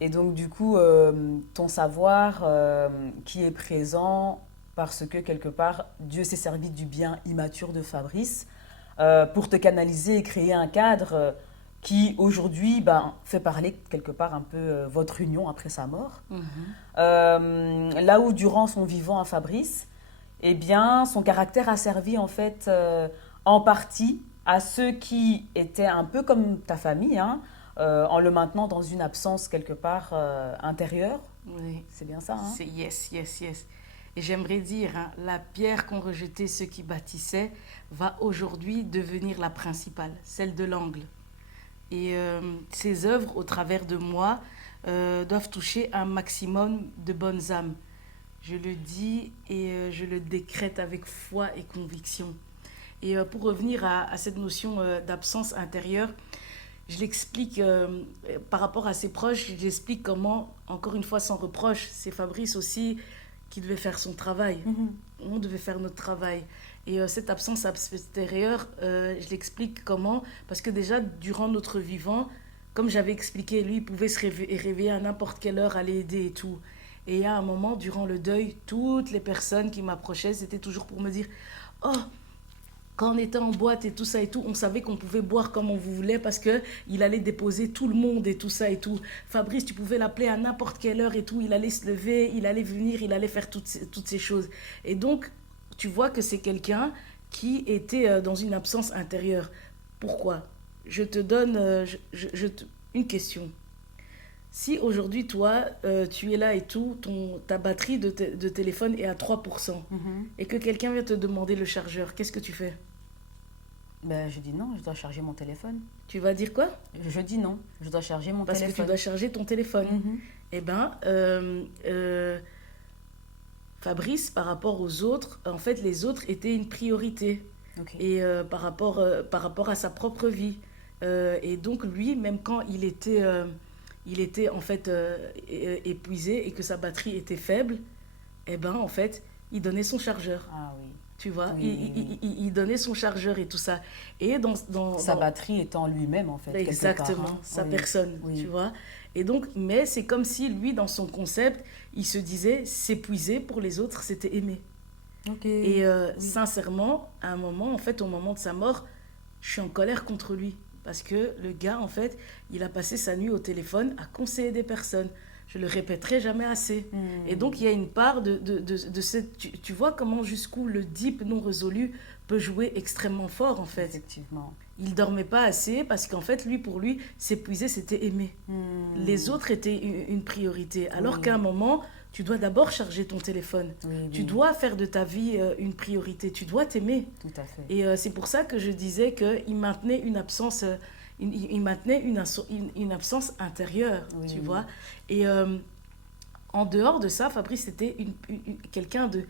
Et donc, du coup, ton savoir qui est présent parce que, quelque part, Dieu s'est servi du bien immature de Fabrice pour te canaliser et créer un cadre qui, aujourd'hui, ben, fait parler, quelque part, un peu votre union après sa mort. Mhm. Là où, durant son vivant à Fabrice, eh bien, son caractère a servi, en fait, en partie à ceux qui étaient un peu comme ta famille, hein, en le maintenant dans une absence quelque part intérieure. Oui, C'est bien ça, hein? c'est yes, yes, yes. Et j'aimerais dire, hein, la pierre qu'ont rejetée ceux qui bâtissaient va aujourd'hui devenir la principale, celle de l'angle. Et ces œuvres, au travers de moi, doivent toucher un maximum de bonnes âmes. Je le dis et je le décrète avec foi et conviction. Et pour revenir à cette notion d'absence intérieure, je l'explique par rapport à ses proches, j'explique comment, encore une fois sans reproche, c'est Fabrice aussi qui devait faire son travail. Mhm. On devait faire notre travail. Et cette absence extérieure, je l'explique comment. Parce que déjà, durant notre vivant, comme j'avais expliqué, lui, il pouvait se réveiller à n'importe quelle heure, aller aider et tout. Et il y a un moment, durant le deuil, toutes les personnes qui m'approchaient, c'était toujours pour me dire, oh, quand on était en boîte et tout ça et tout, on savait qu'on pouvait boire comme on voulait parce que il allait déposer tout le monde et tout ça et tout. Fabrice, tu pouvais l'appeler à n'importe quelle heure et tout, il allait se lever, il allait venir, il allait faire toutes ces choses. Et donc, tu vois que c'est quelqu'un qui était dans une absence intérieure. Pourquoi? Je te donne une question. Si aujourd'hui, toi, tu es là et tout, ta batterie de téléphone est à 3% Mhm. et que quelqu'un vient te demander le chargeur, qu'est-ce que tu fais? Ben, je dis non, je dois charger mon téléphone. Tu vas dire quoi? Je dis non, je dois charger mon Parce que tu dois téléphone. charger ton téléphone. Mhm. Eh ben, Fabrice, par rapport aux autres, en fait, les autres étaient une priorité. Ok. Et par rapport à sa propre vie. Et donc, lui, même quand il était en fait épuisé et que sa batterie était faible, eh ben, en fait, il donnait son chargeur. Ah oui. Tu vois, Oui, oui, oui. il donnait son chargeur et tout ça. Et Sa batterie étant lui-même, en fait, quelque part, exactement, hein. sa Oui, personne, tu oui. vois. Et donc, mais c'est comme si lui, dans son concept, il se disait s'épuiser pour les autres, c'était aimer. Ok. Et Oui. sincèrement, à un moment, en fait, au moment de sa mort, je suis en colère contre lui. Parce que le gars, en fait, il a passé sa nuit au téléphone à conseiller des personnes. Je le répéterai jamais assez. Et donc, Hmm. il y a une part de cette... Tu vois comment jusqu'où le deep non résolu peut jouer extrêmement fort, en fait. Effectivement. Il dormait pas assez parce qu'en fait, lui, pour lui, s'épuiser, c'était aimer. Les Hmm. autres étaient une priorité. Alors qu'à un Oui, moment, tu dois d'abord charger ton téléphone. oui, Tu oui, dois faire de ta vie une priorité. Tu dois t'aimer. tout à fait. Et c'est pour ça que je disais qu'il maintenait une absence, il maintenait une absence intérieure, tu Oui. vois. Et en dehors de ça, Fabrice était quelqu'un de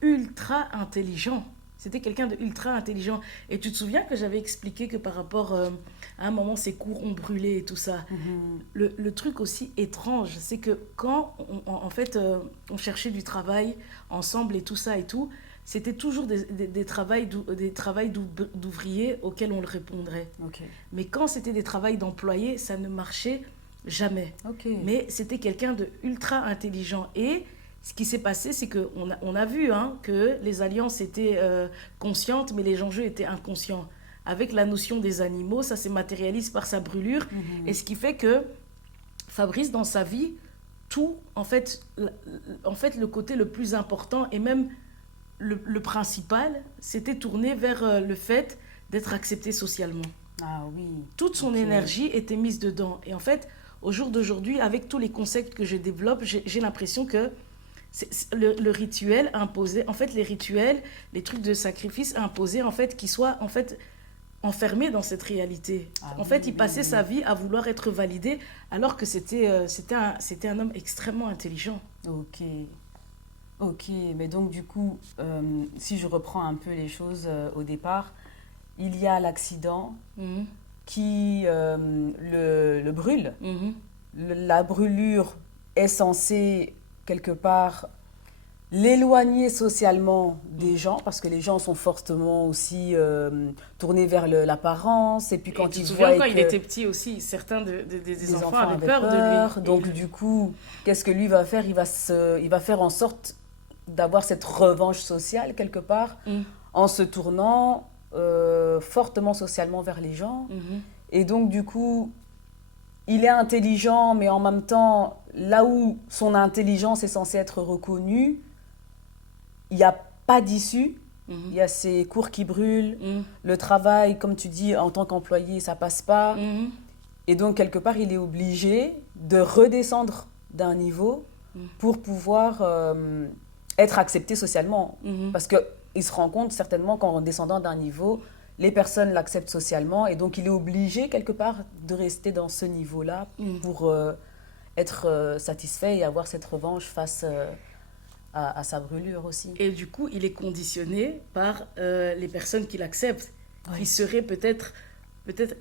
ultra intelligent. C'était quelqu'un de ultra intelligent. Et tu te souviens que j'avais expliqué que par rapport à un moment, ses cours ont brûlé et tout ça. Mhm. Le truc aussi étrange, c'est que quand en fait on cherchait du travail ensemble et tout ça et tout, c'était toujours des travails d'ouvriers auxquels on le répondrait. Ok. Mais quand c'était des travails d'employés, ça ne marchait jamais. Ok. Mais c'était quelqu'un de ultra intelligent. Et ce qui s'est passé, c'est qu'on on a vu hein, que les alliances étaient conscientes, mais les enjeux étaient inconscients. Avec la notion des animaux, ça se matérialise par sa brûlure. Et Mhm. ce qui fait que Fabrice, dans sa vie, tout, en fait le côté le plus important et même le principal, c'était tourné vers le fait d'être accepté socialement. Ah oui. Toute son Ok. énergie était mise dedans. Et en fait, au jour d'aujourd'hui, avec tous les concepts que je développe, j'ai l'impression que le rituel imposé, en fait, les rituels, les trucs de sacrifice imposés, en fait, qui soient en fait enfermés dans cette réalité. Ah En fait, oui, il oui, passait sa oui. vie à vouloir être validé, alors que c'était un homme extrêmement intelligent. Ok. Ok. Mais donc, du coup, si je reprends un peu les choses au départ, il y a l'accident Mhm. qui le brûle. Mhm. La brûlure est censée, quelque part, l'éloigner socialement des gens, parce que les gens sont fortement aussi tournés vers l'apparence. Et puis Et quand tu ils te voient souviens quand il que était petit aussi, certains des les enfants enfants avaient avaient peur de lui. donc du coup, qu'est-ce que lui va faire? Il va faire en sorte d'avoir cette revanche sociale quelque part, Mm, en se tournant fortement socialement vers les gens. mhm, Et donc, du coup, il est intelligent, mais en même temps, là où son intelligence est censée être reconnue, il n'y a pas d'issue. Il mhm, y a ses cours qui brûlent, mhm, le travail, comme tu dis, en tant qu'employé, ça passe pas. mhm, Et donc, quelque part, il est obligé de redescendre d'un niveau pour pouvoir être accepté socialement. mhm, Parce qu'il se rend compte certainement qu'en descendant d'un niveau, les personnes l'acceptent socialement et donc il est obligé quelque part de rester dans ce niveau-là mhm. pour être satisfait et avoir cette revanche face à sa brûlure aussi. Et du coup, il est conditionné par les personnes qui l'acceptent, qui Oui, seraient peut-être,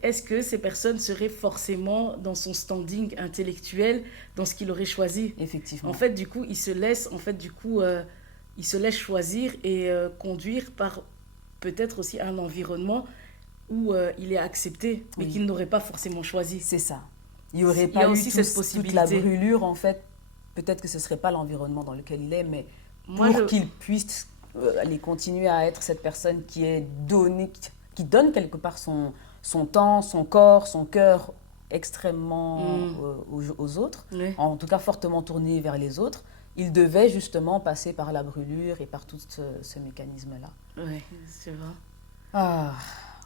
est-ce que ces personnes seraient forcément dans son standing intellectuel, dans ce qu'il aurait choisi? En effectivement. fait, du coup, il se laisse choisir et conduire par peut-être aussi un environnement où il est accepté, mais Oui, qu'il n'aurait pas forcément choisi. c'est ça. Il n'y aurait Il y a pas eu aussi cette toute la possibilité. brûlure, en fait. Peut-être que ce ne serait pas l'environnement dans lequel il est, mais Moi, pour qu'il puisse aller continuer à être cette personne qui est donnée, qui donne quelque part son temps, son corps, son cœur extrêmement Hmm, aux autres, ouais, en tout cas fortement tourné vers les autres, il devait justement passer par la brûlure et par tout ce mécanisme-là. ouais, c'est vrai. Ah,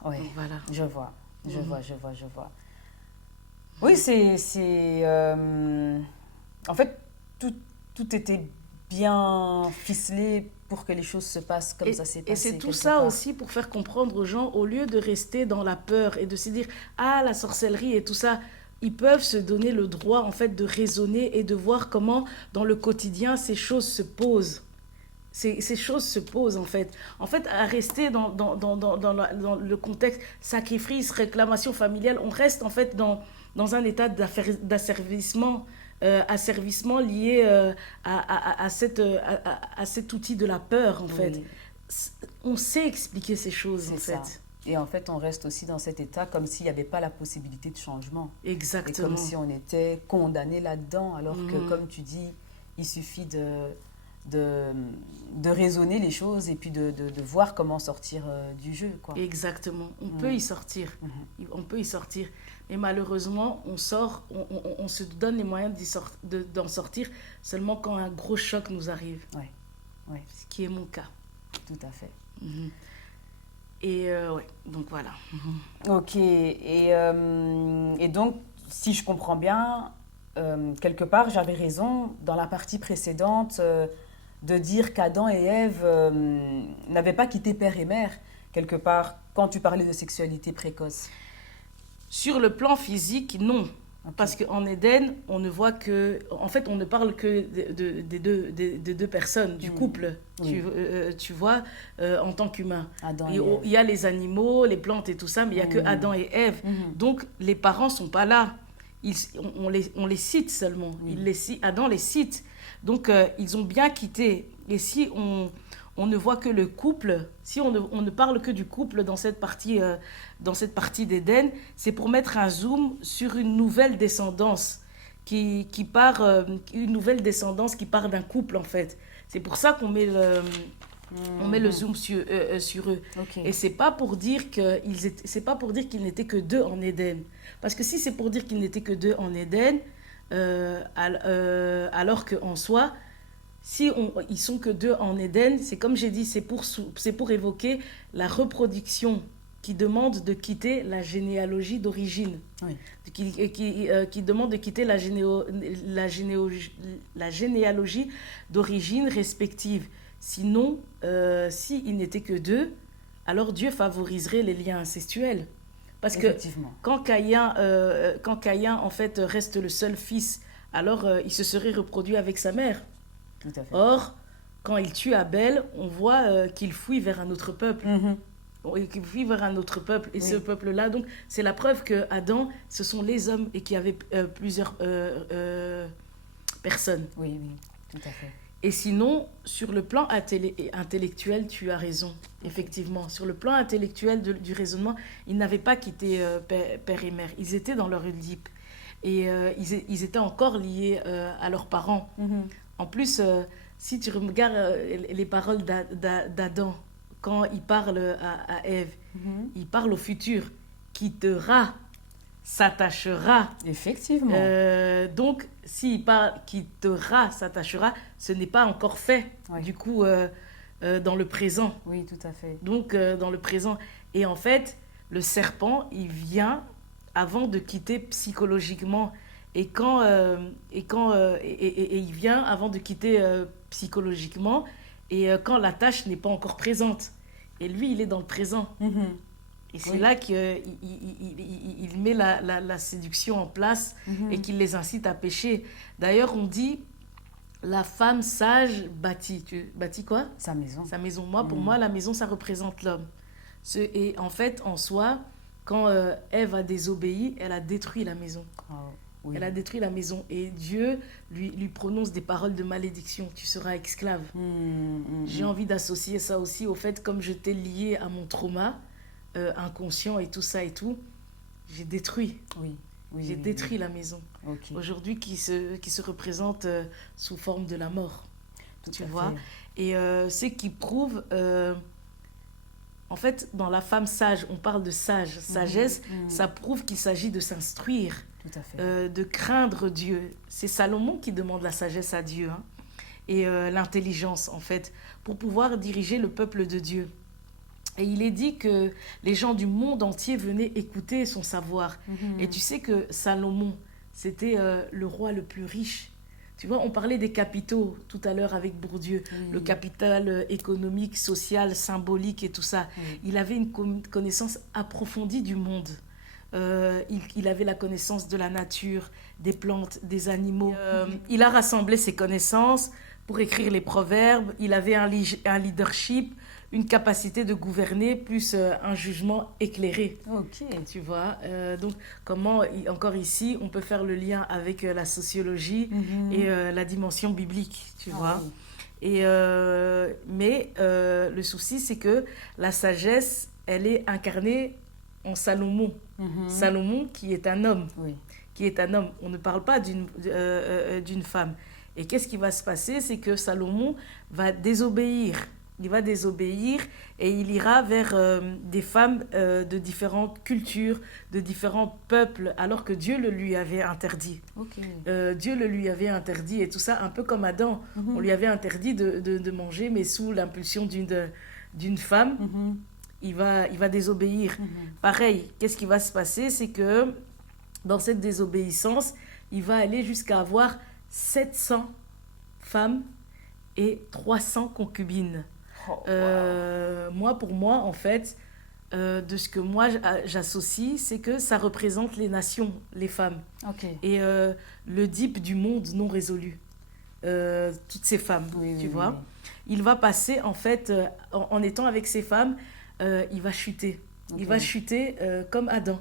oui, Donc voilà. je vois, je Mhm, vois, je vois, je vois. Oui, en fait, tout, tout était bien ficelé pour que les choses se passent comme ça s'est Et c'est passé tout quelque ça part. aussi pour faire comprendre aux gens, au lieu de rester dans la peur et de se dire, ah, la sorcellerie et tout ça, ils peuvent se donner le droit, en fait, de raisonner et de voir comment, dans le quotidien, ces choses se posent. Ces choses se posent, en fait. En fait, à rester dans le contexte sacrifice, réclamation familiale, on reste, en fait, dans un état asservissement lié à cet outil de la peur, en fait. Oui, On sait expliquer ces choses, en c'est ça. fait. Et en fait, on reste aussi dans cet état comme s'il n'y avait pas la possibilité de changement. Et comme Exactement. si on était condamné là-dedans, alors que, Mhm. comme tu dis, il suffit de, de raisonner les choses et puis de voir comment sortir du jeu, quoi. Exactement. On peut Mhm, y sortir. mhm. On peut y sortir. Et malheureusement, on se donne les moyens d'en sortir seulement quand un gros choc nous arrive. Ouais, ouais, Ce qui est mon cas. tout à fait. Mhm. Et ouais, donc voilà. Ok, et donc, si je comprends bien, quelque part, j'avais raison dans la partie précédente de dire qu'Adam et Ève n'avaient pas quitté père et mère, quelque part, quand tu parlais de sexualité précoce. Sur le plan physique, non. Ok, Parce qu'en Éden, on ne voit que. En fait, on ne parle que des deux personnes, du hmm, couple, oui, tu vois, en tant qu'humain. Adam Et et il Ève. y a les animaux, les plantes et tout ça, mais il n'y a que Hmm, Adam et Ève. mhm, Donc, les parents ne sont pas là. On les cite seulement. oui, Adam les cite. Donc, ils ont bien quitté. Et si on ne voit que le couple, si on ne parle que du couple dans cette partie d'Éden, c'est pour mettre un zoom sur une nouvelle descendance qui part, une nouvelle descendance qui part d'un couple en fait. C'est pour ça on met le mhm, zoom sur eux. ok, Et c'est pas pour dire qu'ils n'étaient que deux en Éden. Parce que si c'est pour dire qu'ils n'étaient que deux en Éden, alors qu'en soi, si ils sont que deux en Éden, c'est comme j'ai dit, c'est pour évoquer la reproduction qui demande de quitter la généalogie d'origine, oui, qui demande de quitter la généalogie d'origine respective. Sinon, s'ils n'étaient que deux, alors Dieu favoriserait les liens incestuels. Parce que effectivement, quand Caïn en fait reste le seul fils, alors il se serait reproduit avec sa mère. tout à fait. Or, quand il tue Abel, on voit qu'il fuit vers un autre peuple. Mhm, Qu'il fuit vers un autre peuple. Et ce oui, peuple-là, donc, c'est la preuve que Adam, ce sont les hommes et qu'il y avait plusieurs personnes. oui, oui, tout à fait. Et sinon, sur le plan intellectuel, tu as raison, effectivement. Sur le plan intellectuel du raisonnement, ils n'avaient pas quitté père et mère. Ils étaient dans leur Oedipe. Et ils étaient encore liés à leurs parents. En plus, si tu regardes les paroles d'Adam, quand il parle à Ève, il parle au futur. Quittera, s'attachera. Effectivement. Donc, s'il parle quittera, s'attachera, ce n'est pas encore fait. Oui. Du coup, dans le présent. Oui, tout à fait. Donc, dans le présent. Et en fait, le serpent, il vient avant de quitter psychologiquement. Et il vient avant de quitter psychologiquement. Et quand la tâche n'est pas encore présente. Et lui, il est dans le présent. Et c'est là qu'il met la séduction en place et qu'il les incite à pécher. D'ailleurs, on dit, la femme sage bâtit. Tu bâtis quoi? Sa maison. Sa maison. Pour moi, la maison, ça représente l'homme. Et en fait, en soi, quand Ève a désobéi, elle a détruit la maison. Oh, oui. Elle a détruit la maison. Et Dieu lui prononce des paroles de malédiction. Tu seras esclave. J'ai envie d'associer ça aussi au fait, comme je t'ai lié à mon trauma, inconscient et tout ça et tout, j'ai détruit. J'ai détruit la maison. Okay. Aujourd'hui, qui se représente sous forme de la mort. Tu vois. Et c'est qui prouve... en fait, dans la femme sage, on parle de sagesse. Ça prouve qu'il s'agit de s'instruire, de craindre Dieu. C'est Salomon qui demande la sagesse à Dieu, hein, et l'intelligence, en fait, pour pouvoir diriger le peuple de Dieu. Et il est dit que les gens du monde entier venaient écouter son savoir. Et tu sais que Salomon, c'était le roi le plus riche. Tu vois, on parlait des capitaux tout à l'heure avec Bourdieu, le capital économique, social, symbolique et tout ça. Il avait une connaissance approfondie du monde. Il avait la connaissance de la nature, des plantes, des animaux. Il a rassemblé ses connaissances pour écrire les proverbes. Il avait un leadership, une capacité de gouverner, plus un jugement éclairé. Tu vois, donc comment, encore ici, on peut faire le lien avec la sociologie et la dimension biblique, tu vois. Et, mais le souci, c'est que la sagesse, elle est incarnée en Salomon. Salomon qui est un homme. Qui est un homme. On ne parle pas d'une femme. Et qu'est-ce qui va se passer? C'est que Salomon va désobéir. Il va désobéir et il ira vers des femmes de différentes cultures, de différents peuples, alors que Dieu le lui avait interdit. Dieu le lui avait interdit et tout ça, un peu comme Adam. On lui avait interdit de manger, mais sous l'impulsion d'une femme, il va désobéir. Pareil, qu'est-ce qui va se passer? C'est que dans cette désobéissance, il va aller jusqu'à avoir 700 femmes et 300 concubines. Pour moi, en fait, de ce que moi j'associe, c'est que ça représente les nations, les femmes. Et le deep du monde non résolu. Toutes ces femmes, tu vois. Il va passer, en fait, en étant avec ces femmes, il va chuter. Il va chuter comme Adam.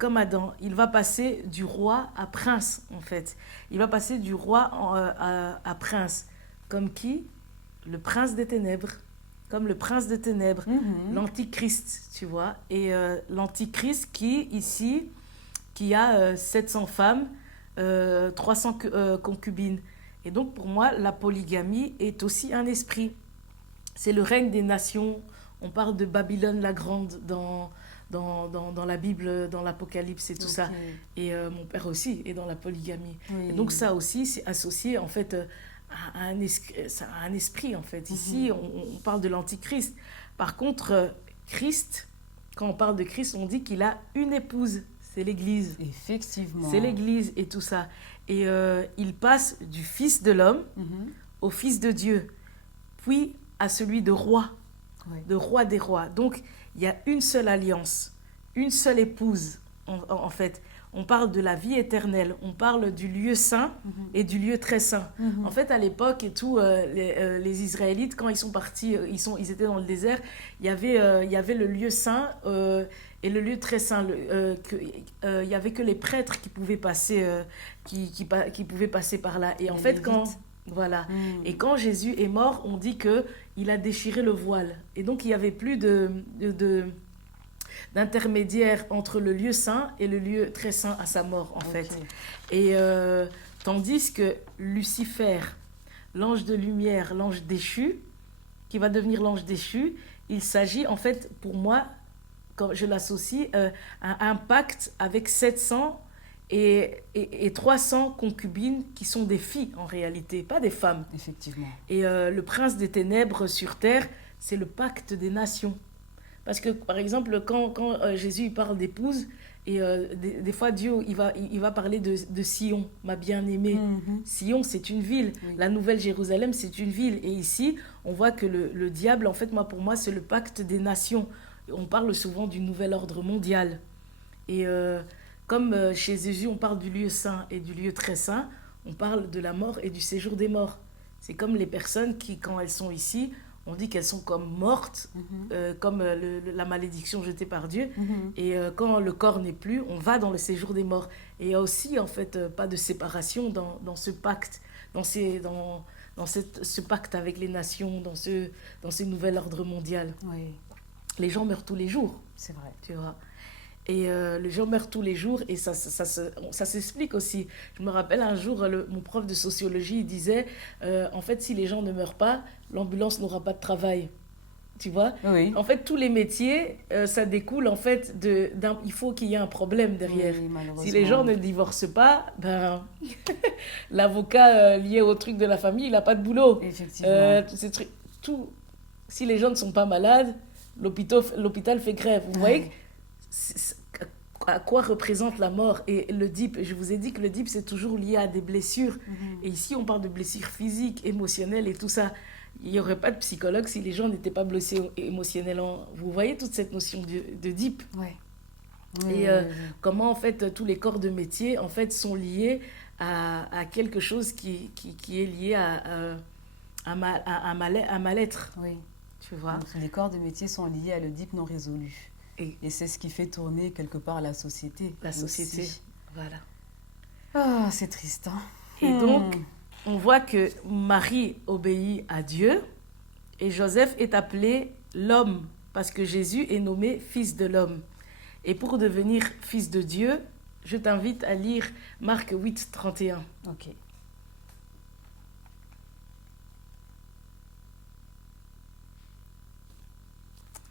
Comme Adam. Il va passer du roi à prince, en fait. Il va passer du roi à prince. Comme qui? Le prince des ténèbres. Comme le prince des ténèbres. L'antichrist, tu vois. Et l'antichrist qui a 700 femmes, 300 concubines. Et donc, pour moi, la polygamie est aussi un esprit. C'est le règne des nations. On parle de Babylone la Grande dans la Bible, dans l'Apocalypse et tout ça. Et mon père aussi est dans la polygamie. Et donc, ça aussi, c'est associé, en fait, à un esprit, en fait. Ici, on parle de l'antichrist. Par contre, Christ, quand on parle de Christ, on dit qu'il a une épouse. C'est l'Église. Effectivement. C'est l'Église et tout ça. Et il passe du Fils de l'homme au Fils de Dieu, puis à celui de roi, de roi des rois. Donc, il y a une seule alliance, une seule épouse, en fait. On parle de la vie éternelle, on parle du lieu saint et du lieu très saint. En fait, à l'époque et tout, les Israélites, quand ils sont partis, ils étaient dans le désert, il y avait le lieu saint et le lieu très saint. Il n'y avait que les prêtres qui pouvaient passer, qui pouvaient passer par là. Et en fait, Voilà. Mm. Et quand Jésus est mort, on dit que il a déchiré le voile. Et donc, il n'y avait plus d'intermédiaire entre le lieu saint et le lieu très saint à sa mort, en fait. Ok. Et tandis que Lucifer, l'ange de lumière, l'ange déchu, qui va devenir l'ange déchu, il s'agit, en fait, pour moi, quand je l'associe, à un pacte avec 700 et 300 concubines qui sont des filles, en réalité, pas des femmes. Effectivement. Et le prince des ténèbres sur terre, c'est le pacte des nations. Parce que, par exemple, quand Jésus il parle d'épouse, et des fois Dieu il va parler de Sion, ma bien-aimée. Mhm. Sion, c'est une ville. Oui. La Nouvelle Jérusalem, c'est une ville. Et ici, on voit que le diable, en fait, pour moi, c'est le pacte des nations. On parle souvent du nouvel ordre mondial. Et comme chez Jésus, on parle du lieu saint et du lieu très saint, on parle de la mort et du séjour des morts. C'est comme les personnes qui, quand elles sont ici, on dit qu'elles sont comme mortes, comme la malédiction jetée par Dieu. Mhm. Et quand le corps n'est plus, on va dans le séjour des morts. Et il y a aussi, en fait, pas de séparation dans ce pacte, ce pacte avec les nations, dans ce nouvel ordre mondial. Oui, Les gens meurent tous les jours, c'est vrai. tu vois. Et les gens meurent tous les jours et ça s'explique aussi. Je me rappelle un jour, mon prof de sociologie il disait, en fait, si les gens ne meurent pas, l'ambulance n'aura pas de travail. Tu vois? Oui. En fait, tous les métiers, ça découle en fait il faut qu'il y ait un problème derrière. Oui, malheureusement. Si les gens ne divorcent pas, ben, l'avocat lié au truc de la famille, il n'a pas de boulot. Effectivement. Tous ces trucs, si les gens ne sont pas malades, l'hôpital fait grève. Vous voyez à quoi représente la mort? Et le DIP, je vous ai dit que le DIP, c'est toujours lié à des blessures. Et ici, on parle de blessures physiques, émotionnelles et tout ça. Il n'y aurait pas de psychologue si les gens n'étaient pas blessés émotionnellement. Vous voyez toute cette notion de DIP. Ouais. Et comment, en fait, tous les corps de métier, en fait, sont liés à quelque chose qui est lié à un mal-être. Oui. Tu vois? Donc, les corps de métier sont liés à le DIP non résolu. Et c'est ce qui fait tourner quelque part la société. La société, aussi. voilà. Ah, c'est triste, hein. Et donc, on voit que Marie obéit à Dieu et Joseph est appelé l'homme parce que Jésus est nommé fils de l'homme. Et pour devenir fils de Dieu, je t'invite à lire Marc 8, 31. Ok.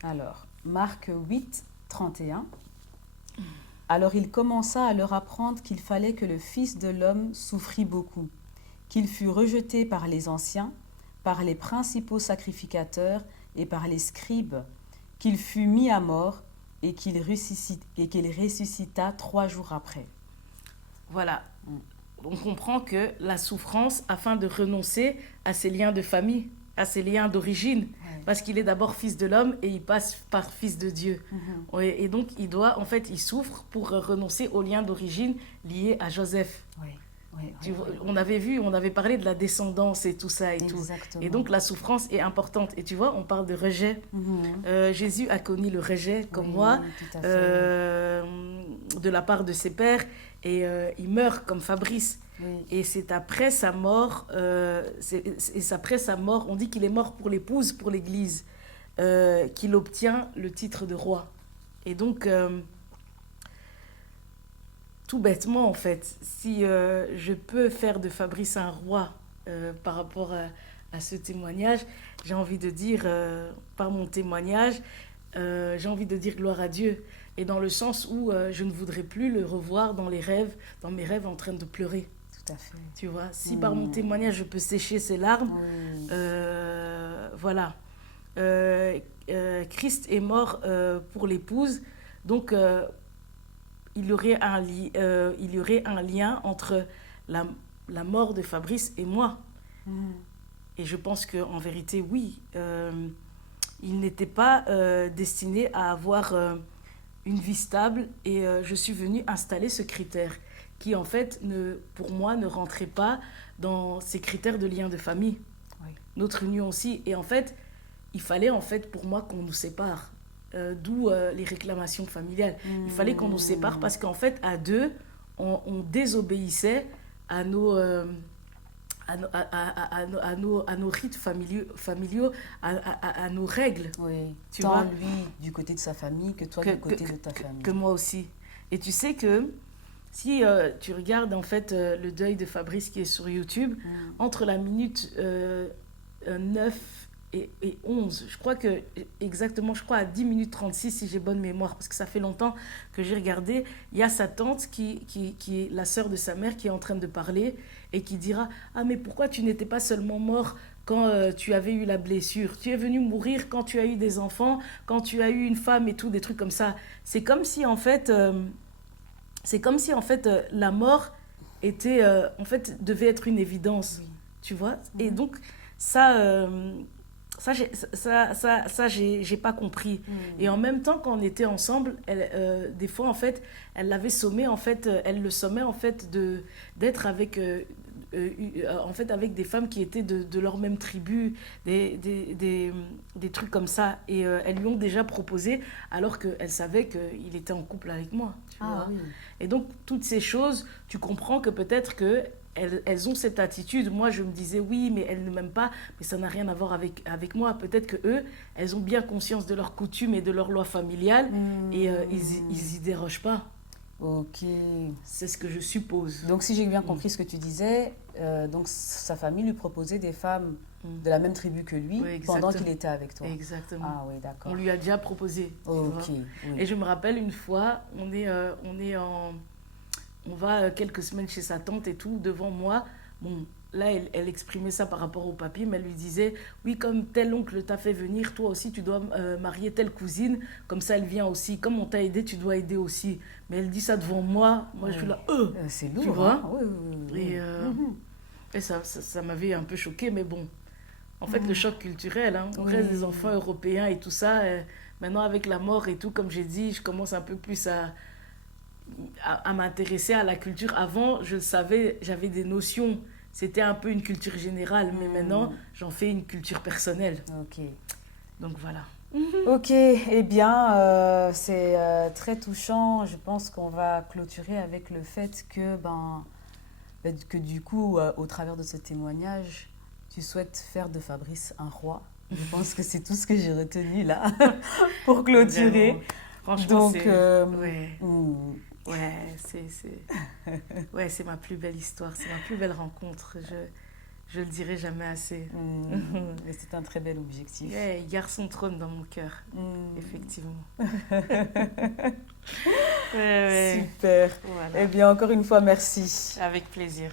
Alors, Marc 8, 31. Alors il commença à leur apprendre qu'il fallait que le Fils de l'homme souffrit beaucoup, qu'il fût rejeté par les anciens, par les principaux sacrificateurs et par les scribes, qu'il fût mis à mort et qu'il ressuscita 3 jours après. Voilà. On comprend que la souffrance afin de renoncer à ses liens de famille, à ses liens d'origine, parce qu'il est d'abord fils de l'homme et il passe par fils de Dieu. Et donc, il souffre pour renoncer aux liens d'origine liés à Joseph. On avait parlé de la descendance et tout ça et Exactement. tout. Et donc, la souffrance est importante. Et tu vois, on parle de rejet. Jésus a connu le rejet, comme moi, tout à fait. de la part de ses pères. Et il meurt comme Fabrice. Oui. Et c'est après sa mort, on dit qu'il est mort pour l'épouse, pour l'Église, qu'il obtient le titre de roi. Et donc, tout bêtement, en fait, si je peux faire de Fabrice un roi par rapport à ce témoignage, j'ai envie de dire, par mon témoignage, j'ai envie de dire gloire à Dieu. Et dans le sens où je ne voudrais plus le revoir dans mes rêves en train de pleurer. Tout à fait. Tu vois, si par mon témoignage je peux sécher ses larmes, voilà. Christ est mort pour l'épouse, donc il y aurait un lien entre la mort de Fabrice et moi. Et je pense qu'en vérité, oui, il n'était pas destiné à avoir une vie stable et je suis venue installer ce critère qui, en fait, pour moi, ne rentrait pas dans ces critères de lien de famille. Oui. Notre union aussi. Et en fait, il fallait, en fait, pour moi, qu'on nous sépare. D'où les réclamations familiales. Il fallait qu'on nous sépare parce qu'en fait, à deux, on désobéissait à à nos rites familiaux à nos règles, Oui, tu tant vois, lui du côté de sa famille que toi que, du que, côté de ta que famille. moi aussi. Et tu sais que si tu regardes en fait le deuil de Fabrice qui est sur YouTube, Mm. entre la minute 9 et 11, je crois que exactement, je crois à 10 minutes 36 si j'ai bonne mémoire, parce que ça fait longtemps que j'ai regardé, il y a sa tante qui est la sœur de sa mère qui est en train de parler et qui dira: Ah, mais pourquoi tu n'étais pas seulement mort quand tu avais eu la blessure? Tu es venu mourir quand tu as eu des enfants, quand tu as eu une femme et tout, des trucs comme ça. C'est comme si en fait... c'est comme si en fait la mort était en fait devait être une évidence, Oui. tu vois. Et Mhm. donc ça j'ai pas compris. Et Mm. en même temps quand on était ensemble, des fois en fait elle l'avait sommé en fait elle le sommait en fait de d'être avec en fait avec des femmes qui étaient de leur même tribu, des trucs comme ça. Et elles lui ont déjà proposé alors qu'elle savait qu'il était en couple avec moi, tu Ah vois. oui. Et donc, toutes ces choses, tu comprends que peut-être que elles ont cette attitude. Moi, je me disais, oui, mais elles ne m'aiment pas, mais ça n'a rien à voir avec moi. Peut-être que eux, elles ont bien conscience de leurs coutumes et de leurs lois familiales et Mm. ils y dérogent pas. Ok. C'est ce que je suppose. Donc, si j'ai bien Mm. compris ce que tu disais, donc sa famille lui proposait des femmes Mm. de la même tribu que Oui, lui pendant qu'il exactement. était avec toi. Exactement. Ah oui, On d'accord. lui a déjà proposé, tu Ok, vois. Et oui. je me rappelle une fois, on on va quelques semaines chez sa tante et tout, devant moi. Bon, là, elle exprimait ça par rapport au papier, mais elle lui disait, oui, comme tel oncle t'a fait venir, toi aussi, tu dois marier telle cousine, comme ça, elle vient aussi. Comme on t'a aidé, tu dois aider aussi. Mais elle dit ça devant moi, moi, je suis Oui. là, C'est tu lourd, hein? vois. Oui, oui, Et, oui. Mhm. ça m'avait un peu choqué, mais bon. En fait, le Mhm. choc culturel, hein, on reste des Oui. enfants européens et tout ça. Maintenant, avec la mort et tout, comme j'ai dit, je commence un peu plus à m'intéresser à la culture. Avant, je le savais, j'avais des notions. C'était un peu une culture générale, mais maintenant, Hmm. j'en fais une culture personnelle. Ok. Donc voilà. Ok, eh bien, c'est très touchant. Je pense qu'on va clôturer avec le fait que, que du coup, au travers de ce témoignage, tu souhaites faire de Fabrice un roi. Je pense que c'est tout ce que j'ai retenu là pour Vraiment. clôturer. Franchement, Donc, c'est... Ouais, hmm, ouais, ouais, c'est ma plus belle histoire. C'est ma plus belle rencontre. Je le dirai jamais assez. mais c'est un très bel objectif. Ouais, il garde son trône dans mon cœur. Hmm. Effectivement. Ouais, ouais. Super. Eh Voilà. bien, encore une fois, merci. Avec plaisir.